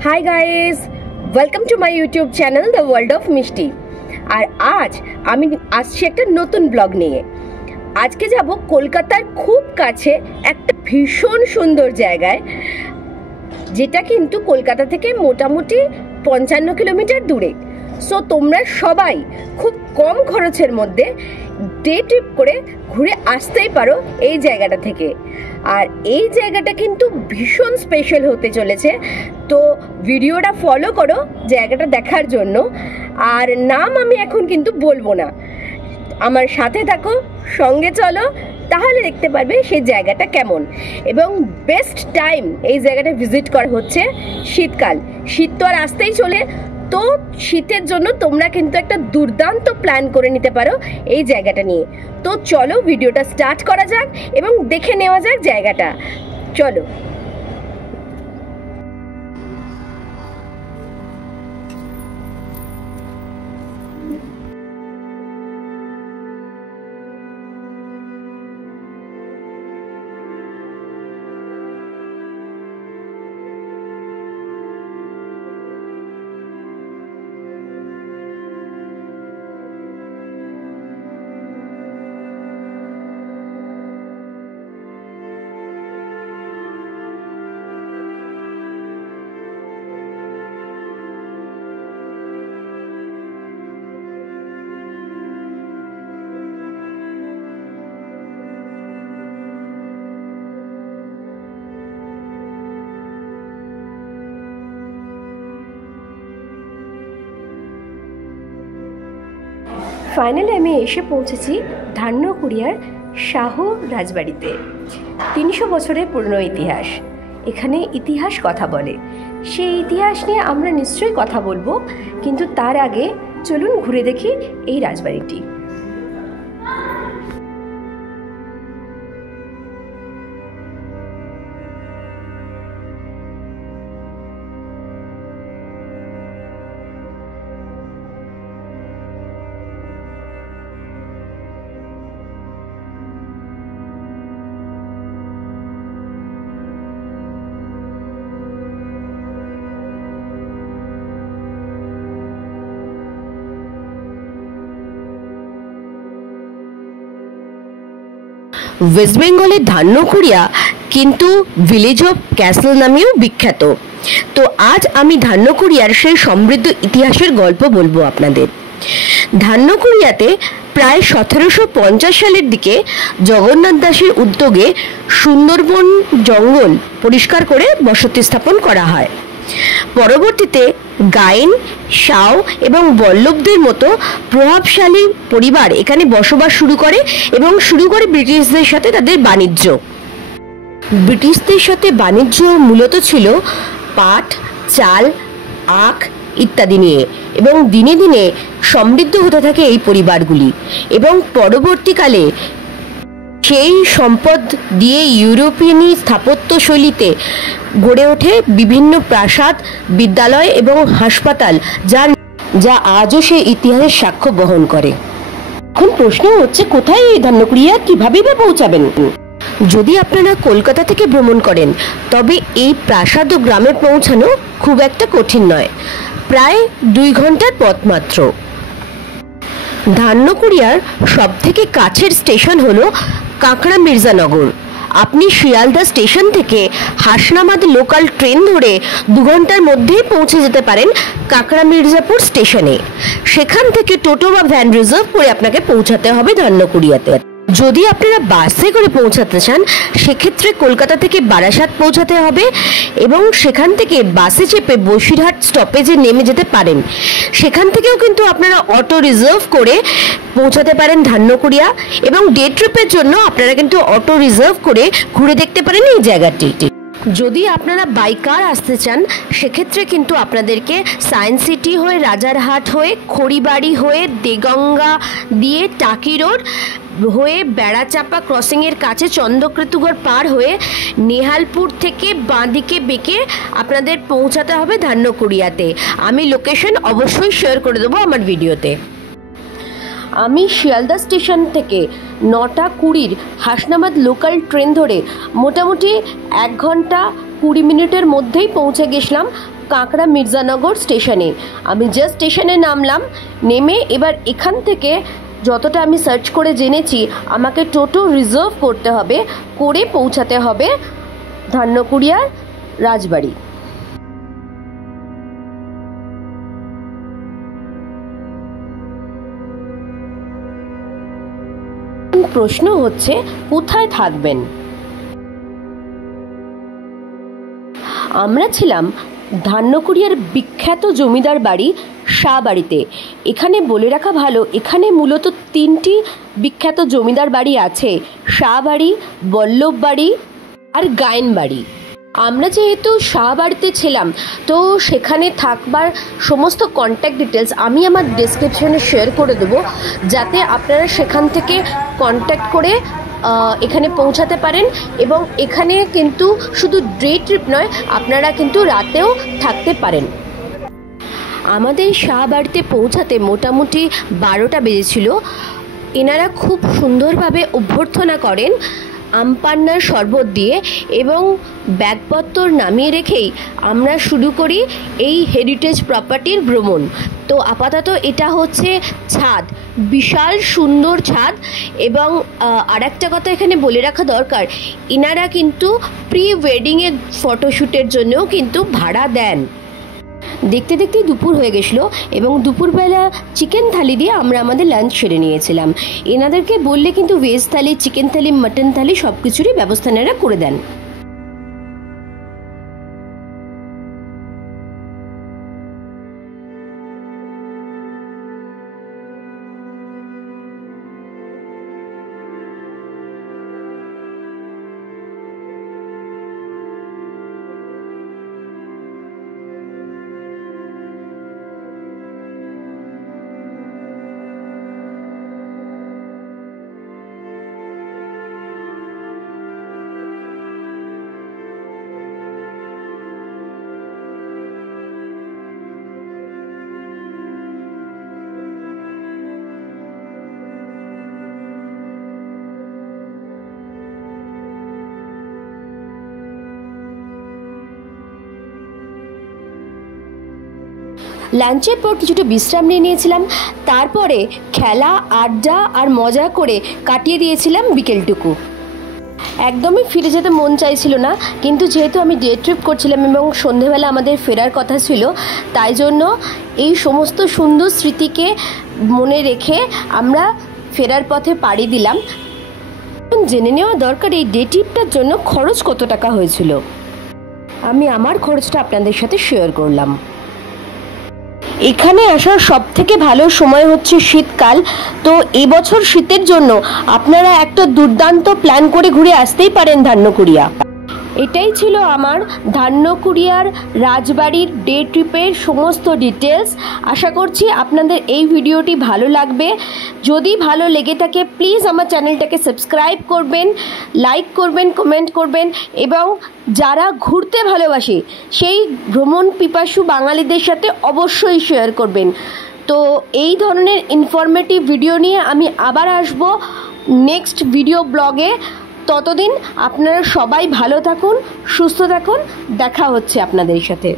Hi guys, welcome to my YouTube channel the world of Mishti. আর আজ আমি আসছি একটা নতুন ব্লগ নিয়ে। আজকে যাব কলকাতার খুব কাছে একটা ভীষণ সুন্দর জায়গায়, যেটা কিন্তু কলকাতা থেকে মোটামুটি 55 কিলোমিটার দূরে। সো তোমরা সবাই খুব কম খরচের মধ্যে ডে ট্রিপ করে ঘুরে আসতেই পারো এই জায়গাটা থেকে। আর এই জায়গাটা কিন্তু ভীষণ স্পেশাল হতে চলেছে, তো ভিডিওটা ফলো করো জায়গাটা দেখার জন্য। আর নাম আমি এখন কিন্তু বলবো না, আমার সাথে থাকো, সঙ্গে চলো, তাহলে দেখতে পারবে সেই জায়গাটা কেমন। এবং বেস্ট টাইম এই জায়গাটা ভিজিট করা হচ্ছে শীতকাল। শীত তো আর আসতেই চলে, তো শীতের জন্য তোমরা কিন্তু একটা দুর্দান্ত প্ল্যান করে নিতে পারো এই জায়গাটা নিয়ে। তো চলো ভিডিওটা স্টার্ট করা যাক এবং দেখে নেওয়া যাক জায়গাটা। চলো। ফাইনালি আমি এসে পৌঁছেছি ধান্যকুড়িয়ার শাহ রাজবাড়িতে। 300 বছরের পুরনো ইতিহাস, এখানে ইতিহাস কথা বলে। সেই ইতিহাস নিয়ে আমরা নিশ্চয়ই কথা বলবো, কিন্তু তার আগে চলুন ঘুরে দেখি এই রাজবাড়িটি। ওয়েস্ট বেঙ্গলের ধান্যকুড়িয়া কিন্তু ভিলেজ অফ ক্যাসল নামেও বিখ্যাত। তো আজ আমি ধান্যকুড়িয়ার সেই সমৃদ্ধ ইতিহাসের গল্প বলবো আপনাদের। ধান্যকুড়িয়াতে প্রায় 1750 সালের দিকে জগন্নাথ দাসের উদ্যোগে সুন্দরবন জঙ্গল পরিষ্কার করে বসতি স্থাপন করা হয়। পরবর্তীতে গায়েন, শাও এবং বল্লভদের মতো প্রভাবশালী পরিবার এখানে বসবাস শুরু করে এবং শুরু করে ব্রিটিশদের সাথে তাদের বাণিজ্য। ব্রিটিশদের সাথে বাণিজ্য মূলত ছিল পাট, চাল, আখ ইত্যাদি নিয়ে, এবং দিনে দিনে সমৃদ্ধ হতে থাকে এই পরিবারগুলি। এবং পরবর্তীকালে সেই সম্পদ দিয়ে ইউরোপিয়ানি স্থাপত্য শৈলীতে গড়ে ওঠে বিভিন্ন প্রাসাদ, বিদ্যালয় এবং হাসপাতাল, যা আজও সেই ইতিহাসের সাক্ষ্য বহন করে। এখন প্রশ্ন হচ্ছে, কোথায় এই ধান্যকুড়িয়া, কিভাবে বা পৌঁছাবেন? যদি আপনারা কলকাতা থেকে ভ্রমণ করেন তবে এই প্রাসাদ ও গ্রামে পৌঁছানো খুব একটা কঠিন নয়, প্রায় 2 ঘন্টার পথ মাত্র। ধান্যকুড়িয়ার সব থেকে কাছের স্টেশন হলো কাঁকড়া মির্জানগর। আপনি শিয়ালদা স্টেশন থেকে হাসনাবাদ লোকাল ট্রেন ধরে 2 ঘন্টার মধ্যেই পৌঁছে যেতে পারেন কাঁকড়া মির্জাপুর স্টেশনে। সেখান থেকে টোটো বা ভ্যান রিজার্ভ করে আপনাকে পৌঁছাতে হবে ধান্যকুড়িয়াতে। যদি আপনারা বাসে করে পৌঁছাতে চান সেক্ষেত্রে কলকাতা থেকে বারাসাত পৌঁছাতে হবে এবং সেখান থেকে বাসে চেপে বসিরহাট স্টপেজে নেমে যেতে পারেন। সেখান থেকেও কিন্তু আপনারা অটো রিজার্ভ করে পৌঁছাতে পারেন ধান্যকুড়িয়া, এবং ডে ট্রিপের জন্য আপনারা কিন্তু অটো রিজার্ভ করে ঘুরে দেখতে পারেন এই জায়গাটি। যদি আপনারা বাই কার আসতে চান সেক্ষেত্রে কিন্তু আপনাদেরকে সায়েন্স সিটি হয়ে, রাজারহাট হয়ে, খড়িবাড়ি হয়ে, দেগঙ্গা দিয়ে টাকি রোড হয়ে, বেড়াচাপা ক্রসিংয়ের কাছে চন্দ্রকেতুগড় পার হয়ে নেহালপুর থেকে বাঁদিকে বেঁকে আপনাদের পৌঁছাতে হবে ধান্যকুড়িয়াতে। আমি লোকেশন অবশ্যই শেয়ার করে দেবো আমার ভিডিওতে। আমি শিয়ালদা স্টেশন থেকে 9:20 হাসনাবাদ লোকাল ট্রেন ধরে মোটামুটি 1 ঘন্টা 20 মিনিটের মধ্যেই পৌঁছে গেছিলাম কাঁকড়া মির্জানগর স্টেশনে। আমি জাস্ট স্টেশনে নামলাম, নেমে এবার এখান থেকে যতটা আমি সার্চ করে জেনেছি আমাকে টোটো রিজার্ভ করতে হবে, করে পৌঁছাতে হবে ধান্যকুড়িয়ার রাজবাড়ি। প্রশ্ন হচ্ছে কোথায় থাকবেন। আমরা ছিলাম ধান্যকুড়িয়ার বিখ্যাত জমিদার বাড়ি শাহবাড়িতে। এখানে বলে রাখা ভালো, এখানে মূলত 3টি বিখ্যাত জমিদার বাড়ি আছে, শাহবাড়ি, বল্লভ বাড়ি আর গায়েন বাড়ি। আমরা যেহেতু শাহবাড়িতে ছিলাম তো সেখানে থাকবার সমস্ত কন্ট্যাক্ট ডিটেলস আমি আমার ডেসক্রিপশনে শেয়ার করে দেবো, যাতে আপনারা সেখান থেকে কন্ট্যাক্ট করে এখানে পৌঁছাতে পারেন। এবং এখানে কিন্তু শুধু ডে ট্রিপ নয়, আপনারা কিন্তু রাতেও থাকতে পারেন। আমাদের শাহবাড়িতে পৌঁছাতে মোটামুটি 12টা বেজেছিল। এনারা খুব সুন্দরভাবে অভ্যর্থনা করেন আমপান্নার শরবত দিয়ে, এবং ব্যাগপত্র নামিয়ে রেখেই আমরা শুরু করি এই হেরিটেজ প্রপার্টির ভ্রমণ। তো আপাতত এটা হচ্ছে ছাদ, বিশাল সুন্দর ছাদ। এবং আরেকটা কথা এখানে বলে রাখা দরকার, ইনারা কিন্তু প্রি ওয়েডিংয়ের ফটোশ্যুটের জন্যও কিন্তু ভাড়া দেন। দেখতে দেখতেই দুপুর হয়ে গেছিলো এবং দুপুরবেলা চিকেন থালি দিয়ে আমরা আমাদের লাঞ্চ সেরে নিয়েছিলাম। এনাদেরকে বললে কিন্তু ভেজ থালি, চিকেন থালি, মাটন থালি সব কিছুরই ব্যবস্থা এনারা করে দেন। লাঞ্চের পর কিছুটা বিশ্রাম নিয়ে নিয়েছিলাম, তারপরে খেলা, আড্ডা আর মজা করে কাটিয়ে দিয়েছিলাম বিকেলটুকু। একদমই ফিরে যেতে মন চাইছিল না, কিন্তু যেহেতু আমি ডে ট্রিপ করছিলাম এবং সন্ধেবেলা আমাদের ফেরার কথা ছিল, তাই জন্য এই সমস্ত সুন্দর স্মৃতিকে মনে রেখে আমরা ফেরার পথে পাড়ি দিলাম। জেনে নেওয়া দরকার এই ডে ট্রিপটার জন্য খরচ কত টাকা হয়েছিল। আমি আমার খরচটা আপনাদের সাথে শেয়ার করলাম। এখানে আসার সব থেকে ভালো সময় হচ্ছে শীতকাল। তো এবছর শীতের জন্য আপনারা একটা দুর্দান্ত প্ল্যান করে ঘুরে আসতেই পারেন ধান্যকুড়িয়া। এটাই ছিল আমার ধান্যকুড়িয়ার রাজবাড়ির ডে ট্রিপের সমস্ত ডিটেলস। আশা করছি আপনাদের এই ভিডিওটি ভালো লাগবে। যদি ভালো লেগে থাকে প্লিজ আমার চ্যানেলটাকে সাবস্ক্রাইব করবেন, লাইক করবেন, কমেন্ট করবেন, এবং যারা ঘুরতে ভালোবাসে সেই ভ্রমণ পিপাসু বাঙালিদের সাথে অবশ্যই শেয়ার করবেন। তো এই ধরনের ইনফরমেটিভ ভিডিও নিয়ে আমি আবার আসবো নেক্সট ভিডিও ব্লগে। ততদিন আপনারা সবাই ভালো থাকুন, সুস্থ থাকুন, দেখা হচ্ছে আপনাদের সাথে।